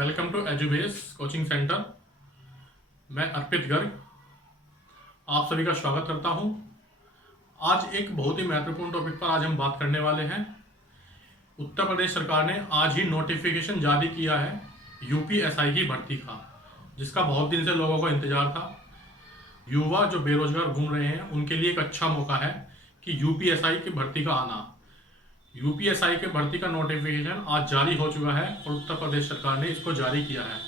Welcome to Edubase coaching centre. मैं अर्पित गर्ग आप सभी का स्वागत करता हूं। आज एक बहुत ही महत्वपूर्ण टॉपिक पर आज हम बात करने वाले हैं। उत्तर प्रदेश सरकार ने आज ही नोटिफिकेशन जारी किया है यूपीएसआई की भर्ती का, जिसका बहुत दिन से लोगों को इंतजार था। युवा जो बेरोजगार घूम रहे हैं उनके लिए एक अच्छा मौका है कि यूपीएसआई की भर्ती का आना। यूपीएसआई के भर्ती का नोटिफिकेशन आज जारी हो चुका है और उत्तर प्रदेश सरकार ने इसको जारी किया है।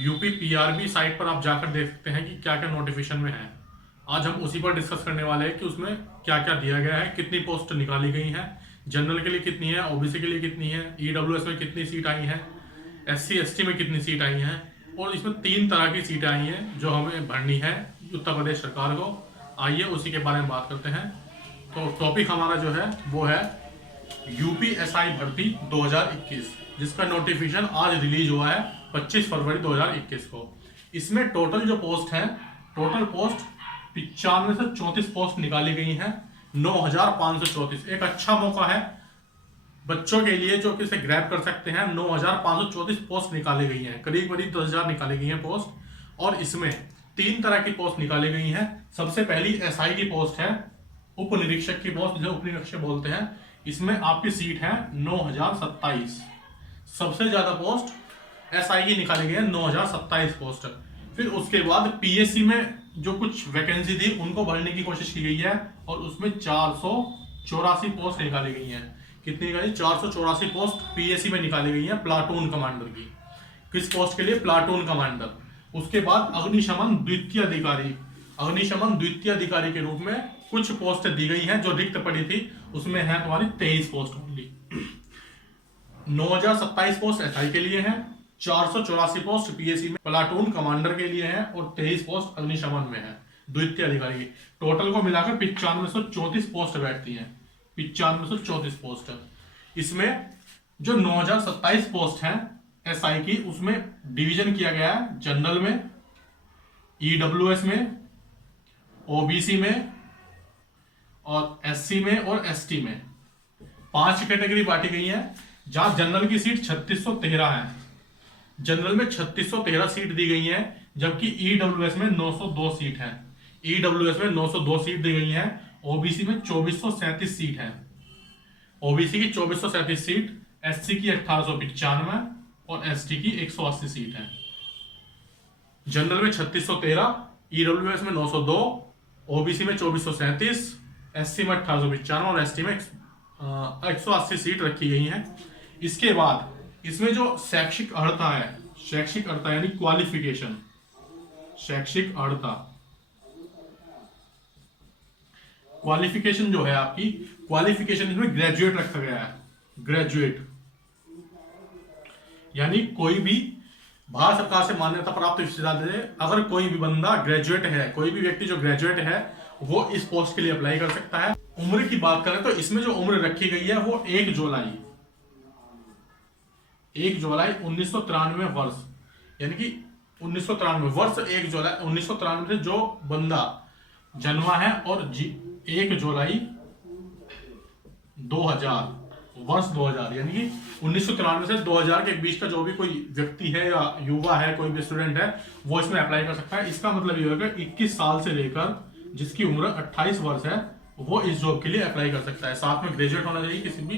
यूपी पीआरबी साइट पर आप जाकर देख सकते हैं कि क्या क्या नोटिफिकेशन में है। आज हम उसी पर डिस्कस करने वाले हैं कि उसमें क्या क्या दिया गया है, कितनी पोस्ट निकाली गई हैं, जनरल के लिए कितनी है, ओबीसी के लिए कितनी है, ईडब्ल्यूएस में कितनी सीट आई हैं, एससी एसटी में कितनी सीट आई हैं, और इसमें 3 तरह की सीटें आई हैं जो हमें भरनी है उत्तर प्रदेश सरकार को। आइए उसी के बारे में बात करते हैं। तो टॉपिक हमारा जो है वो है यूपीएसआई भर्ती 2021, जिसका नोटिफिकेशन आज रिलीज हुआ है 25 फरवरी 2021 को। इसमें टोटल जो पोस्ट है, टोटल पोस्ट 95 से 34 पोस्ट निकाली गई हैं, 9534। एक अच्छा मौका है बच्चों के लिए जो कि इसे ग्रैब कर सकते हैं। 9534 पोस्ट निकाली गई हैं, करीब करीब 10,000 निकाली गई हैं पोस्ट। और इसमें 3 तरह की पोस्ट निकाली गई हैं। सबसे पहली एसआई की पोस्ट है, उप निरीक्षक की पोस्ट, जो उप निरीक्षक बोलते हैं। इसमें आपकी सीट है 9027। सबसे ज्यादा पोस्ट एसआई की निकाली गई है, 9027 पोस्ट। फिर उसके बाद पीएससी में जो कुछ वैकेंसी थी उनको भरने की कोशिश की गई है और उसमें 484 पोस्ट निकाली गई हैं। कितनी निकाली? 484 पोस्ट पीएससी में निकाली गई है प्लाटून कमांडर की। किस पोस्ट के लिए? Platoon commander. उसके बाद अग्निशमन द्वितीय अधिकारी, अग्निशमन द्वितीय अधिकारी के रूप में कुछ पोस्ट दी गई हैं जो रिक्त पड़ी थी। उसमें है तुम्हारी 23 पोस्ट ओनली। 9027 पोस्ट एसआई के लिए है, 484 पोस्ट पीएससी में प्लाटून कमांडर के लिए है और 23 पोस्ट अग्निशमन में है द्वितीय अधिकारी की। टोटल को मिलाकर 9534 पोस्ट बैठती हैं, 9534 पोस्ट। इसमें जो 9027 पोस्ट हैं एसआई की, उसमें डिवीजन किया गया है जनरल में, ईडब्ल्यूएस में, ओबीसी में और एससी में और एसटी में। 5 कैटेगरी बांटी गई है, जहां जनरल की सीट 3613 है। जनरल में 3613 सीट दी गई है, जबकि ईडब्ल्यूएस में 902 सीट है। ईडब्ल्यूएस में 902 सीट दी गई है। ओबीसी में 2437 सीट है। ओबीसी की 2437 सीट, एससी की 1895 और एसटी की 180 सीट है। जनरल में 3613, ईडब्ल्यूएस में 902, ओबीसी में 2437, एससी में 1895 और एसटी में 180 सीट रखी गई हैं। इसके बाद इसमें जो शैक्षिक अर्हता है, शैक्षिक अर्हता यानी क्वालिफिकेशन, शैक्षिक अर्हता, क्वालिफिकेशन जो है आपकी, क्वालिफिकेशन इसमें ग्रेजुएट रखा गया है। ग्रेजुएट यानी कोई भी भारत सरकार से मान्यता प्राप्त विश्वविद्यालय से अगर कोई भी बंदा ग्रेजुएट है, कोई भी व्यक्ति जो ग्रेजुएट है, वो इस पोस्ट के लिए अप्लाई कर सकता है। उम्र की बात करें तो इसमें जो उम्र रखी गई है वो 1 जुलाई 1993 वर्ष, यानी कि 1993 वर्ष 1 जुलाई 1993 से जो बंदा जन्मा है और 1 जुलाई 2000 वर्ष 2000, यानी कि 1993 से 2000 के बीच का जो भी कोई व्यक्ति है या युवा है, कोई भी स्टूडेंट है, वो इसमें अप्लाई कर सकता है। इसका मतलब ये होगा 21 साल से लेकर जिसकी उम्र 28 वर्ष है, वो इस जॉब के लिए अप्लाई कर सकता है। साथ में ग्रेजुएट होना चाहिए किसी भी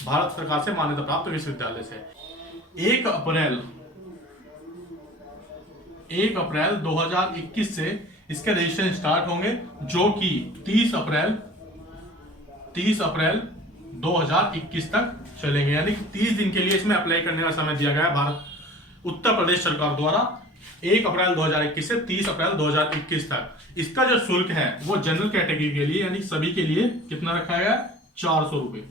भारत सरकार से मान्यता प्राप्त विश्वविद्यालय से। 1 अप्रैल 2021 से इसके रजिस्ट्रेशन स्टार्ट होंगे, जो कि 30 अप्रैल 2021 तक चलेंगे। यानी कि 30 दिन के लिए इसमें अप्लाई करने का समय दिया गया है उत्तर प्रदेश सरकार द्वारा, 1 अप्रैल 2021 से 30 अप्रैल 2021 तक। इसका जो शुल्क है वो जनरल कैटेगरी के लिए यानी सभी के लिए कितना रखा गया? 400 रुपए।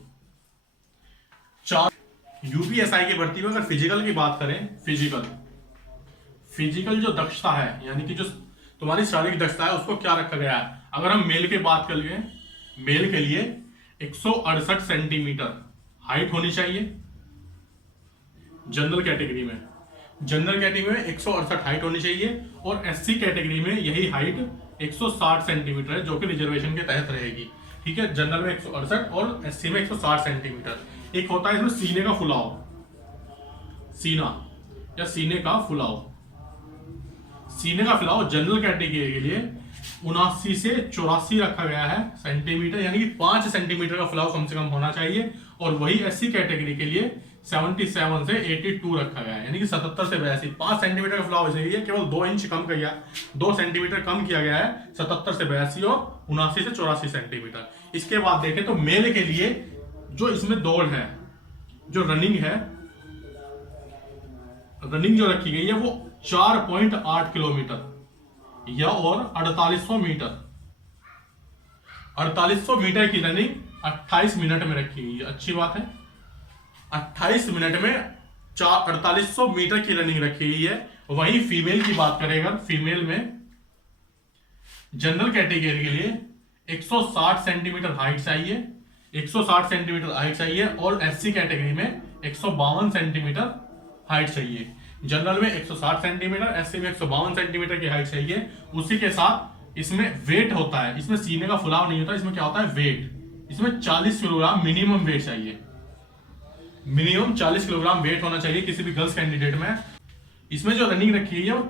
यूपीएसआई की भर्ती में अगर फिजिकल की बात करें, फिजिकल जो दक्षता है यानी कि जो तुम्हारी शारीरिक दक्षता है उसको क्या रखा गया है? अगर हम मेल की बात करें, मेल के लिए 168 सेंटीमीटर हाइट होनी चाहिए। जनरल कैटेगरी में 168 हाइट होनी चाहिए और एससी कैटेगरी में यही हाइट 160 सेंटीमीटर है, जो कि रिजर्वेशन के तहत रहेगी। ठीक है, जनरल में 168 और एससी में 160 सेंटीमीटर। एक होता है इसमें सीने का फुलाव, सीना या सीने का फुलाव। सीने का फुलाव जनरल कैटेगरी के लिए 79 से 84 रखा गया है सेंटीमीटर, यानी कि 5 सेंटीमीटर का फुलाव कम से कम होना चाहिए। और वही एससी कैटेगरी के लिए 77 से 82 रखा गया है, यानी कि 77 से 82। 5 सेंटीमीटर का फुलाव इसलिए केवल 2 इंच कम किया, 2 सेंटीमीटर कम किया गया है 77 से 82 और 79 से 84 सेंटीमीटर। इसके बाद देखें तो मेल के लिए जो इसमें दौड़ है, जो रनिंग है, रनिंग जो रखी गई है वो 4.8 किलोमीटर या और 4800 मीटर। 4800 मीटर की रनिंग 28 मिनट में रखी गई है। अच्छी बात है, 28 मिनट में 4800 मीटर की रनिंग रखी गई है। वहीं फीमेल की बात करें अगर, फीमेल में जनरल कैटेगरी के लिए 160 सेंटीमीटर हाइट चाहिए, 160 सेंटीमीटर हाइट चाहिए। और एससी कैटेगरी में 152 सेंटीमीटर हाइट चाहिए। जनरल में 160 सेंटीमीटर, एससी में 152 सेंटीमीटर की हाइट चाहिए। उसी के साथ इसमें वेट होता है, इसमें सीने का फुलाव नहीं होता, इसमें क्या होता है वेट। इसमें 40 किलोग्राम मिनिमम वेट चाहिए, मिनिमम 40 किलोग्राम वेट होना चाहिए किसी भी गर्ल्स कैंडिडेट में। इसमें जो रनिंग रखी गई है वो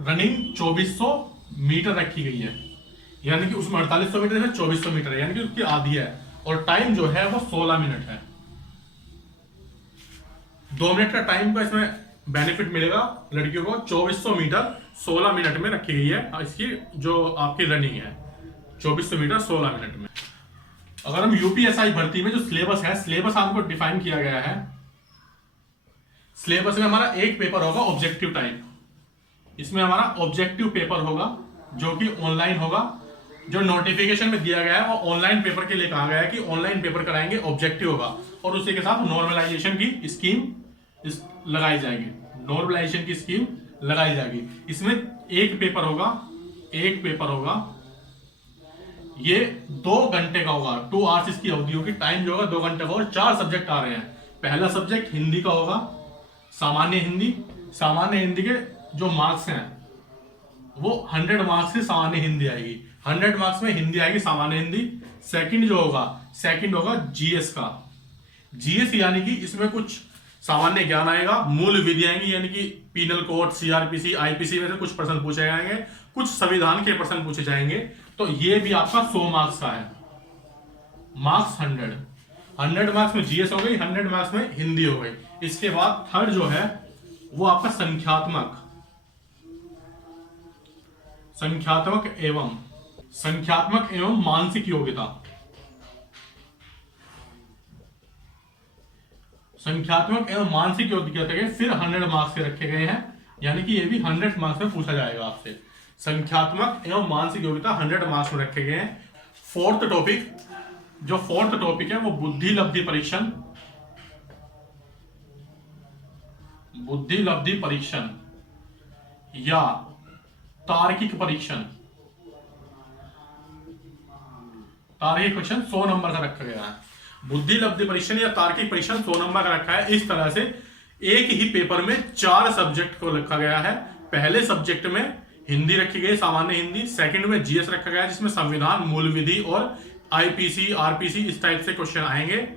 रनिंग 2400 मीटर रखी गई है, यानी कि उसमें 4800 मीटर है, 2400 मीटर है, यानी कि उसकी आधी है। और टाइम जो है वो 16 मिनट है। 2 मिनट का टाइम का इसमें बेनिफिट मिलेगा लड़कियों को। 2400 मीटर 16 मिनट में रखी गई है इसकी जो आपकी रनिंग है, 2400 मीटर 16 मिनट में। अगर हम यूपीएसआई भर्ती में जो सिलेबस है, सिलेबस आपको डिफाइन किया गया है। सिलेबस में हमारा एक पेपर होगा ऑब्जेक्टिव टाइप, इसमें हमारा ऑब्जेक्टिव पेपर होगा जो कि ऑनलाइन होगा। जो नोटिफिकेशन में दिया गया है वो ऑनलाइन पेपर के लिए कहा गया है कि ऑनलाइन पेपर कराएंगे, ऑब्जेक्टिव होगा। और उसी के साथ नॉर्मलाइजेशन की स्कीम लगाई जाएगी, नॉर्मलाइजेशन की स्कीम लगाई जाएगी। इसमें एक पेपर होगा, एक पेपर होगा, ये 2 घंटे का होगा, 2 आवर्स इसकी अवधि होगी। टाइम जो होगा 2 घंटे का। और 4 सब्जेक्ट आ रहे हैं। पहला सब्जेक्ट हिंदी का होगा, सामान्य हिंदी। सामान्य हिंदी के जो मार्क्स हैं वो 100 मार्क्स से सामान्य हिंदी आएगी, 100 मार्क्स में हिंदी आएगी, सामान्य हिंदी। सेकंड जो होगा, सेकंड होगा जीएस का। जीएस यानी कि इसमें कुछ सामान्य ज्ञान आएगा, मूल विधि आएंगी, यानी कि पीनल कोड, सीआरपीसी, आईपीसी में से कुछ प्रश्न पूछे जाएंगे, कुछ संविधान के प्रश्न पूछे जाएंगे। तो ये भी आपका 100 मार्क्स का है, मार्क्स 100 मार्क्स में जीएस हो गई, 100 मार्क्स में हिंदी हो गई। इसके बाद थर्ड जो है वो आपका संख्यात्मक एवं मानसिक योग्यता। संख्यात्मक एवं मानसिक योग्यता के फिर 100 मार्क्स के रखे गए हैं, यानी कि ये भी 100 मार्क्स में पूछा जाएगा आपसे। संख्यात्मक एवं मानसिक योग्यता 100 मार्क्स में रखे गए हैं। फोर्थ टॉपिक है वो बुद्धि लब्धि परीक्षण या तार्किक परीक्षण। 100 नंबर का रखा गया है। बुद्धि लब्धि परीक्षण या तार्किक परीक्षण 100 नंबर का रखा है। इस तरह से एक ही पेपर में 4 सब्जेक्ट को रखा गया है। पहले सब्जेक्ट में हिंदी रखी गई, सामान्य हिंदी। सेकंड में जीएस रखा गया है जिसमें संविधान, मूल विधि और आईपीसी, आरपीसी इस टाइप से क्वेश्चन आएंगे।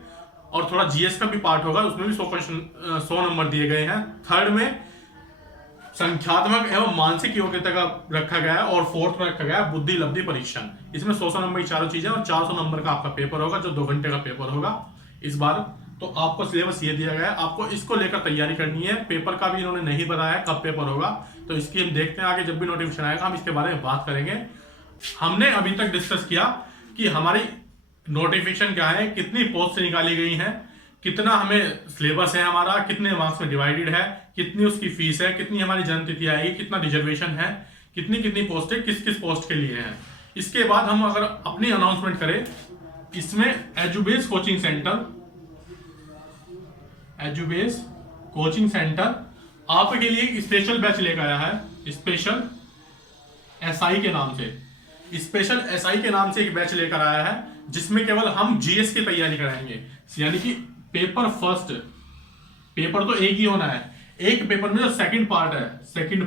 और थोड़ा जीएस का भी पार्ट होगा, उसमें भी 100 नंबर दिए गए हैं। थर्ड में संख्यात्मक एवं मानसिक योग्यता का रखा गया है। और फोर्थ में रखा गया है बुद्धि लब्धि परीक्षण। इसमें 100 नंबर की चारों चीजें और 400 नंबर का आपका पेपर होगा, जो 2 घंटे का पेपर होगा इस बार। तो आपको सिलेबस ये दिया गया है, आपको इसको लेकर तैयारी करनी है। पेपर का भी इन्होंने नहीं बताया कब पेपर होगा, तो इसकी हम देखते हैं आगे जब भी नोटिफिकेशन आएगा हम इसके बारे में बात करेंगे। हमने अभी तक डिस्कस किया कि हमारी नोटिफिकेशन क्या है, कितनी पोस्ट निकाली गई है, कितना हमें सिलेबस है हमारा, कितने मार्क्स में डिवाइडेड है, कितनी उसकी फीस है, कितनी हमारी जन्म तिथि आएगी, कितना रिजर्वेशन है, कितनी पोस्टें किस किस पोस्ट के लिए हैं। इसके बाद हम अगर अपनी अनाउंसमेंट करें, इसमें एजुबेस कोचिंग सेंटर आपके लिए एक स्पेशल बैच लेकर आया है। स्पेशल एसआई के नाम से एक बैच लेकर आया है, जिसमें केवल हम जीएस की तैयारी कराएंगे। यानी कि पेपर तो एक ही होना है। एक पेपर में जो सेकंड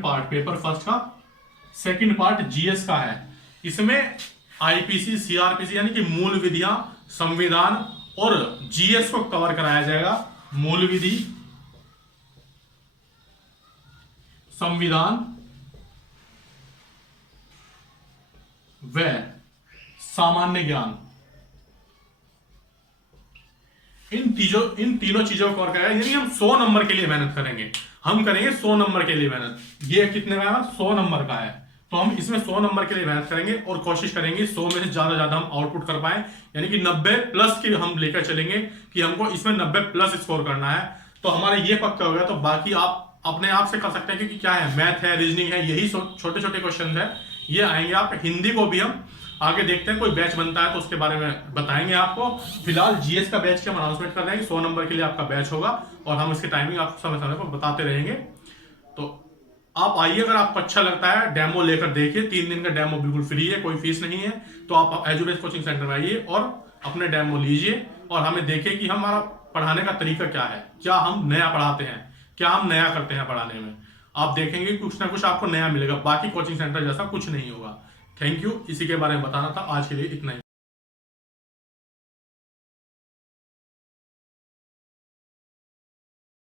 पार्ट पेपर फर्स्ट का सेकंड पार्ट जीएस का है। इसमें आईपीसी, सीआरपीसी यानी कि मूल विधियां, संविधान और जीएस को कवर कराया जाएगा। मूल विधि, संविधान व सामान्य ज्ञान, इन तीनों चीजों को करेगा। यानी हम 100 नंबर के लिए मेहनत करेंगे, हम करेंगे 100 नंबर के लिए मेहनत। ये कितने का है? 100 नंबर का है। तो हम इसमें 100 नंबर के लिए मेहनत करेंगे और कोशिश करेंगे 100 में से ज्यादा हम आउटपुट कर पाए, यानी कि 90 प्लस की हम लेकर चलेंगे कि हमको इसमें 90 प्लस स्कोर करना है। तो हमारा ये पक्का हो गया। तो बाकी आप अपने आप से कर सकते हैं, क्योंकि क्या है, मैथ है, रीजनिंग है, यही छोटे छोटे क्वेश्चन है, ये आएंगे। आप हिंदी को भी हम आगे देखते हैं, कोई बैच बनता है तो उसके बारे में बताएंगे आपको। फिलहाल जीएस का बैच की हम अनाउंसमेंट कर रहे हैं, 100 नंबर के लिए आपका बैच होगा और हम इसकी टाइमिंग आपको समय समय पर बताते रहेंगे। तो आप आइए, अगर आपको अच्छा लगता है डेमो लेकर देखिए। 3 दिन का डेमो बिल्कुल फ्री है, कोई फीस नहीं है। तो आप एजुबेस कोचिंग सेंटर में आइए और अपने डेमो लीजिए और हमें देखिए कि हमारा पढ़ाने का तरीका क्या है, क्या हम नया पढ़ाते हैं, क्या हम नया करते हैं पढ़ाने में। आप देखेंगे कुछ ना कुछ आपको नया मिलेगा, बाकी कोचिंग सेंटर जैसा कुछ नहीं होगा। थैंक यू, इसी के बारे में बताना था। आज के लिए इतना ही।